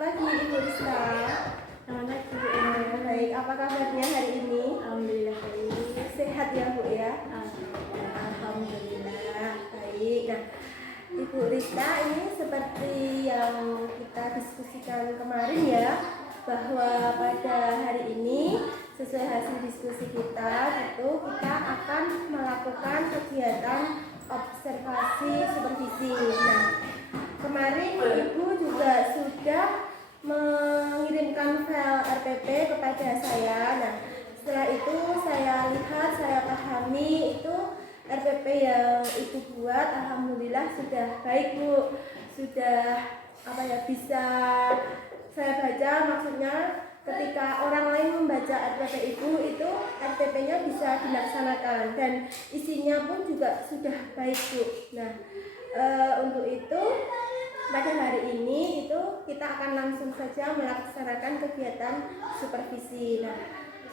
pagi Ibu Rizka. Selamat pagi Bu Emel. Baik, apa kabarnya hari ini? Alhamdulillah baik. Sehat ya Bu ya? Alhamdulillah. Alhamdulillah baik. Nah, Ibu Rizka, ini seperti yang kita diskusikan kemarin ya, bahwa pada hari ini sesuai hasil diskusi kita itu kita akan melakukan kegiatan observasi supervisi. Nah, kemarin Ibu juga sudah mengirimkan file RPP kepada saya. Nah, setelah itu saya lihat, saya pahami itu RPP yang Ibu buat, alhamdulillah sudah baik Bu, sudah bisa saya baca. Maksudnya ketika orang lain membaca RPP Ibu itu RPP-nya bisa dilaksanakan dan isinya pun juga sudah baik Bu. Nah, untuk itu pada hari ini itu kita akan langsung saja melaksanakan kegiatan supervisi. Nah,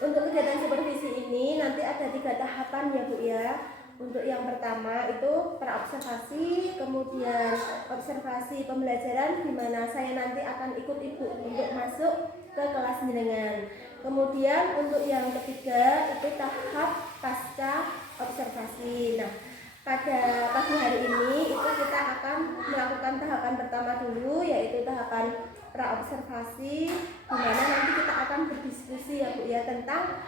untuk kegiatan supervisi ini nanti ada 3 tahapan ya Bu ya. Untuk yang pertama itu praobservasi, kemudian observasi pembelajaran di mana saya nanti akan ikut Ibu untuk masuk ke kelas jenengan. Kemudian untuk yang ketiga itu tahap pasca observasi. Nah, pada pagi hari ini itu kita akan melakukan tahapan pertama dulu, yaitu tahapan praobservasi, di mana nanti kita akan berdiskusi ya Bu ya tentang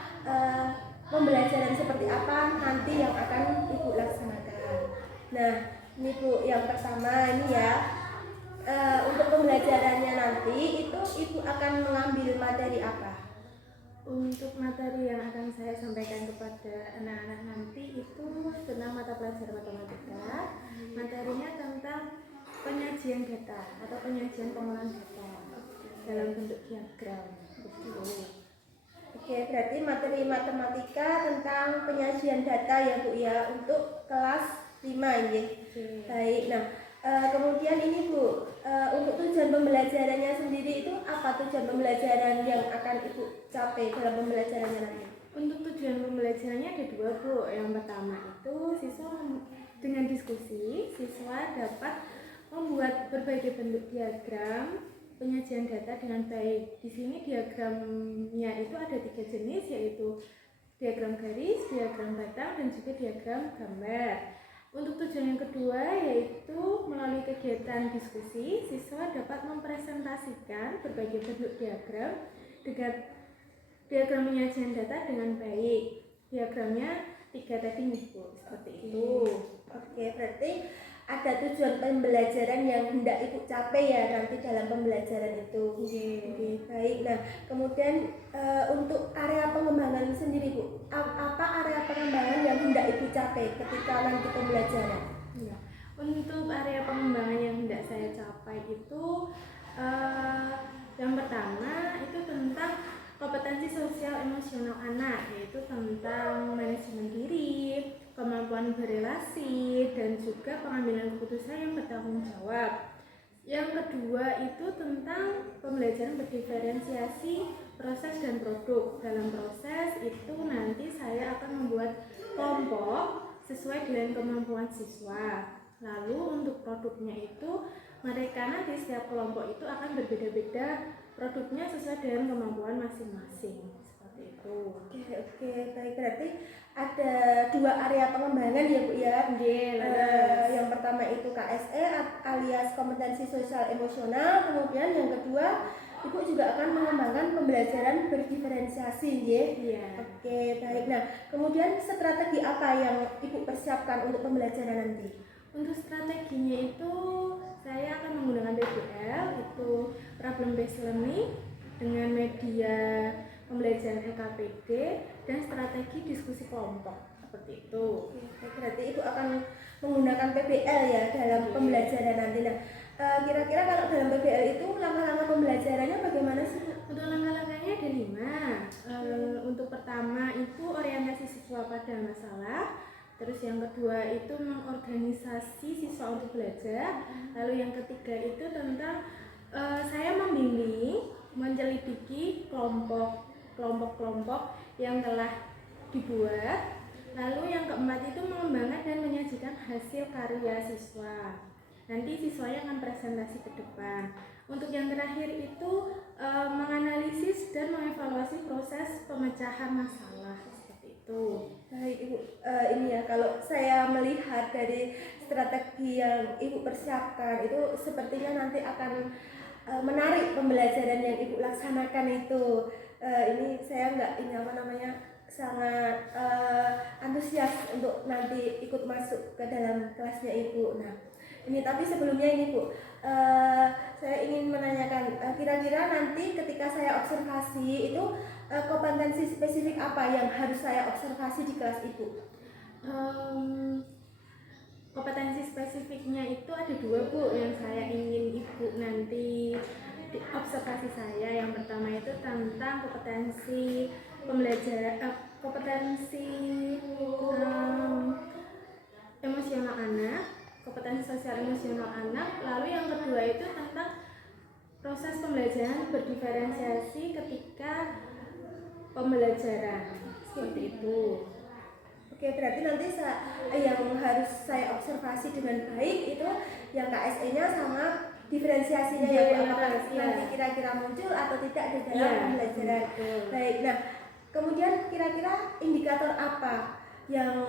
pembelajaran seperti apa nanti yang akan Ibu laksanakan. Nah, ini Bu, yang pertama ini ya, untuk pembelajarannya nanti itu Ibu akan mengambil materi apa? Untuk materi yang akan saya sampaikan kepada anak-anak nanti itu tentang mata pelajaran matematika. Materinya tentang penyajian data atau penyajian pengolahan data dalam bentuk diagram. Oke, berarti materi matematika tentang penyajian data ya Bu ya untuk kelas 5 ya. Baik. Nah, kemudian ini Bu, untuk tujuan pembelajarannya sendiri itu apa tujuan pembelajaran yang akan Ibu capai dalam pembelajarannya nanti? Untuk tujuan pembelajarannya ada 2 Bu. Yang pertama itu siswa dengan diskusi, siswa dapat membuat berbagai bentuk diagram penyajian data dengan baik. Di sini diagramnya itu ada 3 jenis, yaitu diagram garis, diagram batang, dan juga diagram gambar. Untuk tujuan yang kedua yaitu melalui kegiatan diskusi, siswa dapat mempresentasikan berbagai bentuk diagram dengan diagram penyajian data dengan baik. Diagramnya 3 tadi nih Bu, seperti itu. Oke, berarti ada tujuan pembelajaran yang hendak Ibu capai ya nanti dalam pembelajaran itu. Oke, baik. Nah, kemudian untuk area pengembangan sendiri Bu, apa area pengembangan yang hendak Ibu capai ketika nanti pembelajaran? Ya. Untuk area pengembangan yang hendak saya capai itu yang pertama itu tentang kompetensi sosial emosional anak, yaitu tentang manajemen diri, kemampuan berelasi, dan juga pengambilan keputusan yang bertanggung jawab. Yang kedua itu tentang pembelajaran berdiferensiasi proses dan produk. Dalam proses itu nanti saya akan membuat kelompok sesuai dengan kemampuan siswa. Lalu untuk produknya itu mereka nanti setiap kelompok itu akan berbeda-beda produknya sesuai dengan kemampuan masing-masing, seperti itu. Oke, baik. Berarti ada 2 area pengembangan ya Bu ya. Yang pertama itu KSE alias kompetensi sosial emosional, kemudian yang kedua Ibu juga akan mengembangkan pembelajaran berdiferensiasi ya. Iya. Oke, baik. Nah, kemudian strategi apa yang Ibu persiapkan untuk pembelajaran nanti? Untuk strateginya itu saya akan menggunakan PBL, itu problem based learning, dengan media pembelajaran LKPD dan strategi diskusi kelompok, seperti itu. Oke, berarti Ibu akan menggunakan PBL ya dalam pembelajaran nanti. Nah, kira-kira kalau dalam PBL itu langkah-langkah pembelajarannya bagaimana sih? Untuk langkah-langkahnya ada 5. Untuk pertama itu orientasi siswa pada masalah. Terus yang kedua itu mengorganisasi siswa untuk belajar. Lalu yang ketiga itu tentang saya membimbing, menyelidiki kelompok-kelompok yang telah dibuat. Lalu yang keempat itu mengembangkan dan menyajikan hasil karya siswa. Nanti siswanya akan presentasi ke depan. Untuk yang terakhir itu menganalisis dan mengevaluasi proses pemecahan masalah seperti itu. Baik Ibu, ini ya kalau saya melihat dari strategi yang Ibu persiapkan itu sepertinya nanti akan menarik pembelajaran yang Ibu laksanakan itu. Ini saya sangat antusias untuk nanti ikut masuk ke dalam kelasnya Ibu. Nah, ini tapi sebelumnya ini Bu, saya ingin menanyakan kira-kira nanti ketika saya observasi itu kompetensi spesifik apa yang harus saya observasi di kelas Ibu? Kompetensi spesifiknya itu ada 2 Bu yang saya ingin Ibu nanti di observasi saya. Yang pertama itu tentang kompetensi pembelajaran, kompetensi emosional anak, kompetensi sosial emosional anak. Lalu yang kedua itu tentang proses pembelajaran berdiferensiasi ketika pembelajaran seperti itu. Oke, berarti nanti yang harus saya observasi dengan baik itu yang KSE-nya sama diferensiasinya ya, apakah nanti kira-kira muncul atau tidak di dalam pembelajaran. Baik, nah kemudian kira-kira indikator apa yang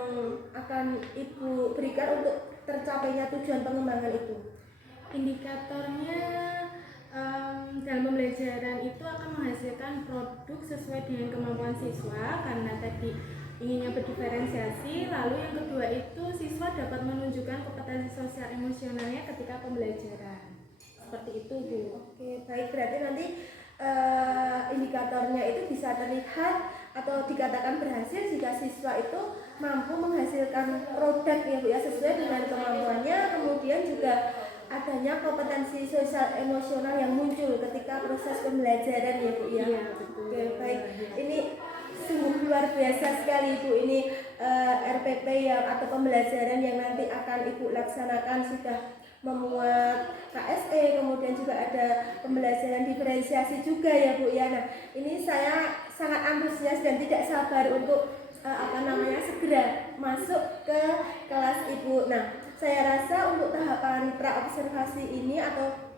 akan Ibu berikan untuk tercapainya tujuan pengembangan itu? Indikatornya dalam pembelajaran itu akan menghasilkan produk sesuai dengan kemampuan siswa, karena tadi inginnya berdiferensiasi. Lalu yang kedua itu siswa dapat menunjukkan kompetensi sosial emosionalnya ketika pembelajaran. Seperti itu Bu. Oke, baik, berarti nanti indikatornya itu bisa terlihat atau dikatakan berhasil jika siswa itu mampu menghasilkan produk ya Bu ya, sesuai dengan kemampuannya, kemudian juga adanya kompetensi sosial emosional yang muncul ketika proses pembelajaran ya Bu ya. Iya, betul. Oke, baik. Ini sungguh luar biasa sekali Bu, ini RPP atau pembelajaran yang nanti akan Ibu laksanakan sudah memuat KSE, kemudian juga ada pembelajaran diferensiasi juga ya Bu ya. Nah, ini saya sangat antusias dan tidak sabar untuk segera masuk ke kelas Ibu. Nah, saya rasa untuk tahapan praobservasi ini atau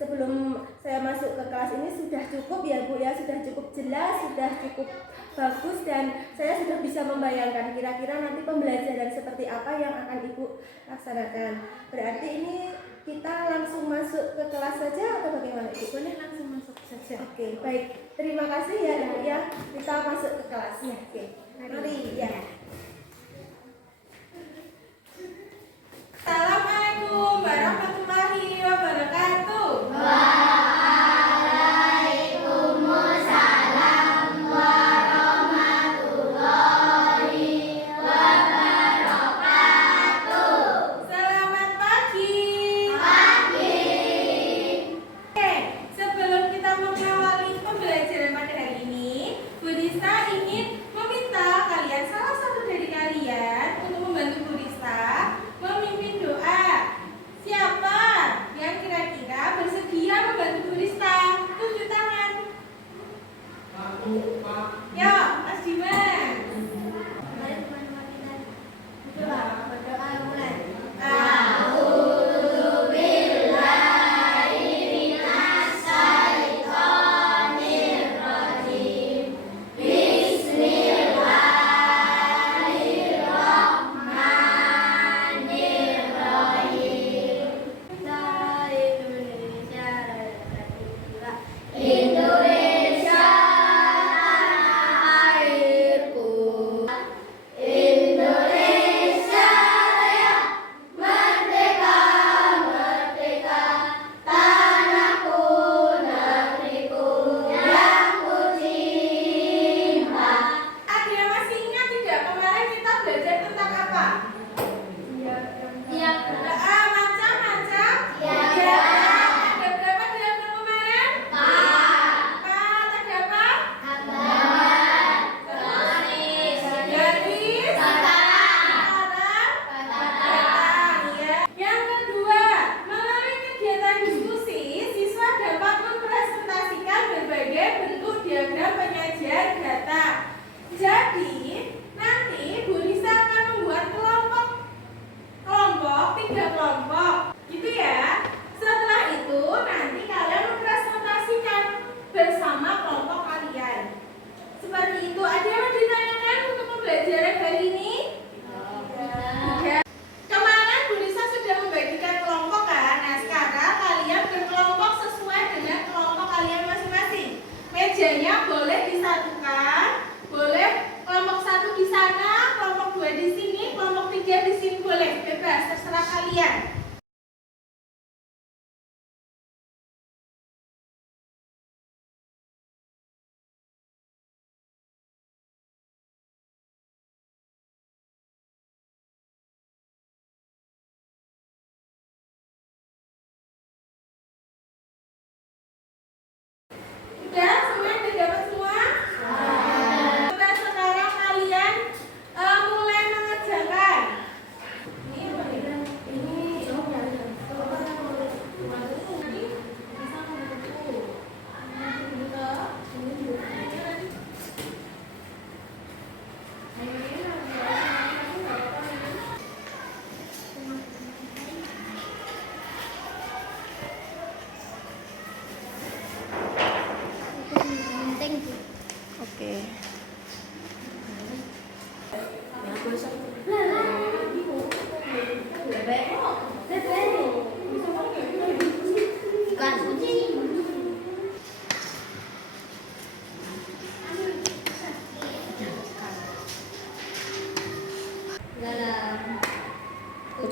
sebelum saya masuk ke kelas ini sudah cukup ya Bu ya, sudah cukup jelas, sudah cukup bagus, dan saya sudah bisa membayangkan kira-kira nanti pembelajaran seperti apa yang akan Ibu laksanakan. Berarti ini kita langsung masuk ke kelas saja atau bagaimana Ibu? Boleh langsung masuk saja. Oke, baik. Terima kasih ya Ibu ya. Kita masuk ke kelas. Ya, oke. Mari ya. Assalamualaikum warahmatullahi wabarakatuh. Selamat pagi. Oke, sebelum kita mengawali pembelajaran pada hari ini, Bu Rista ingin meminta kalian, salah satu dari kalian, untuk membantu Bu Rista memimpin doa. Siapa yang kira-kira bersedia membantu Bu Rista? Tunjuk tangan. Yo, Mas Dimas. Mari teman-teman kita berdoa mulai. Indonesia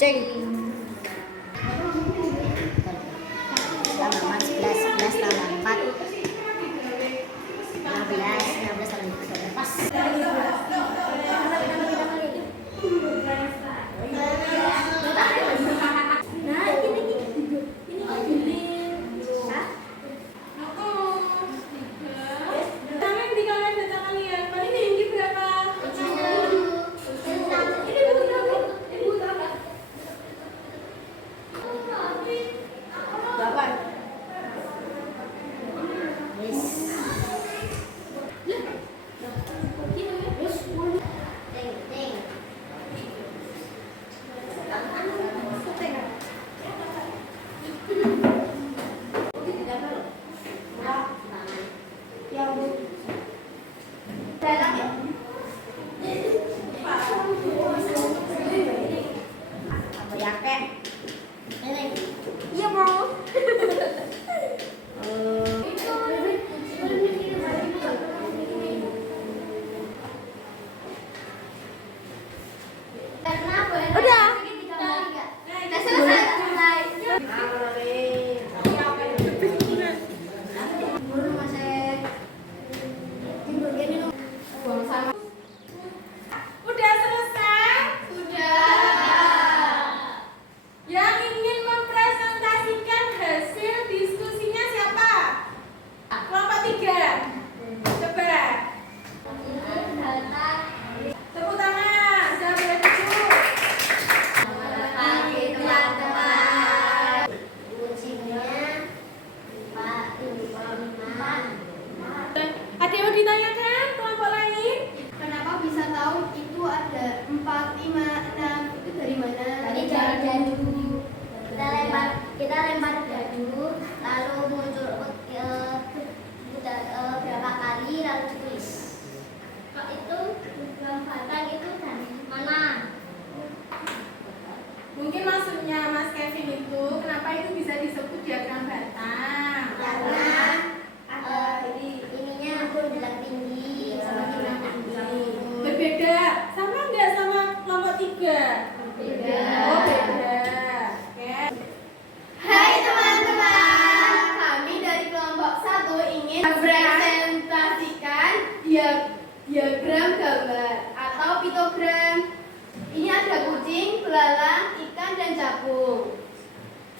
kucing. Halaman 11 tambah 4 16 tambah 4 pas. Nah, ini Tangan di kanan data kalian. Paling tinggi berapa? iya mau. Udah. Udah selesai. Guru masih tidur gini loh. Buang sama. Udah selesai? Yang ingin mempresentasikan hasil diskusinya siapa? Kelompok 3. Coba. Tepuk tangan. Jangan boleh duduk. Pagi teman-teman. Kucingnya 4, 5. Ada yang mau ditanyakan kelompok lain? Kenapa bisa tahu itu ada 4, 5, 6? Itu dari mana? Dari jadu. Kita lempar jadu, lalu muncul berapa kali lalu ditulis. Kok itu gambaran itu dari mana? Mungkin maksudnya Mas Kevin itu kenapa itu bisa disebut diagram batang? Karena ininya bilang tinggi sama bilang tinggi. Berbeda. Sama nggak sama kelompok 3? Beda. Oh, beda. Oke. Hai teman-teman, kami dari kelompok 1 ingin mempresentasikan diagram gambar atau piktogram. Ini ada kucing, belalang, ikan, dan capung.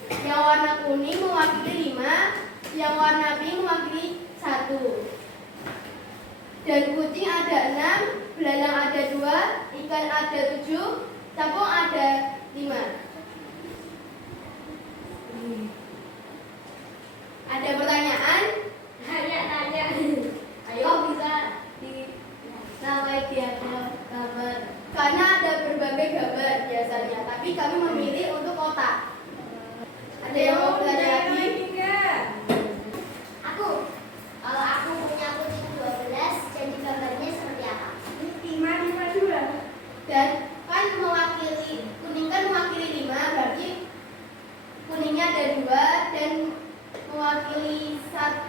Yang warna kuning mewakili 5, yang warna pink mewakili 1. Dan kucing ada 6, belalang ada 2, ikan ada 7, capung ada 5. Ada pertanyaan? Tanya. Ayo. Kok bisa dinamai diagram gambar? Karena ada berbagai gambar biasanya, tapi kami memilih untuk kotak. Ada yang mau belajar lagi? Enggak. Kalau aku punya kucing 12, jadi gambarnya seperti apa? 5, 2. Dan kan mewakili, kuning kan mewakili 5, berarti kuningnya ada 2 dan mewakili 1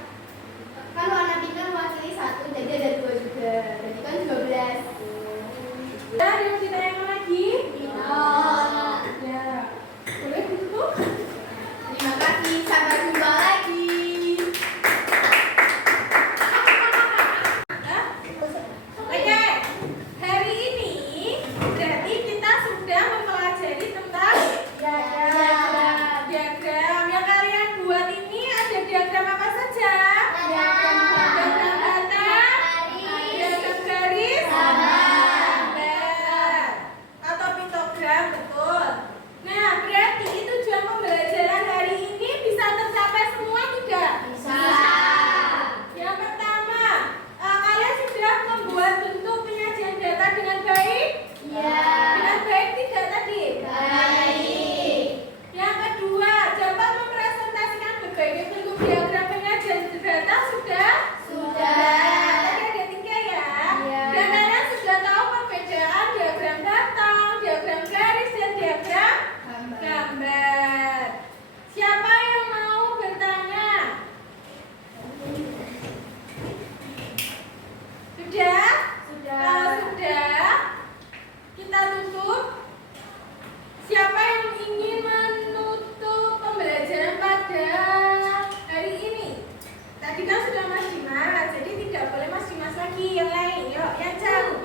Tadi kan sudah Mas Dimas, jadi tidak boleh Mas Dimas lagi. Yang lain, yuk, yang jauh.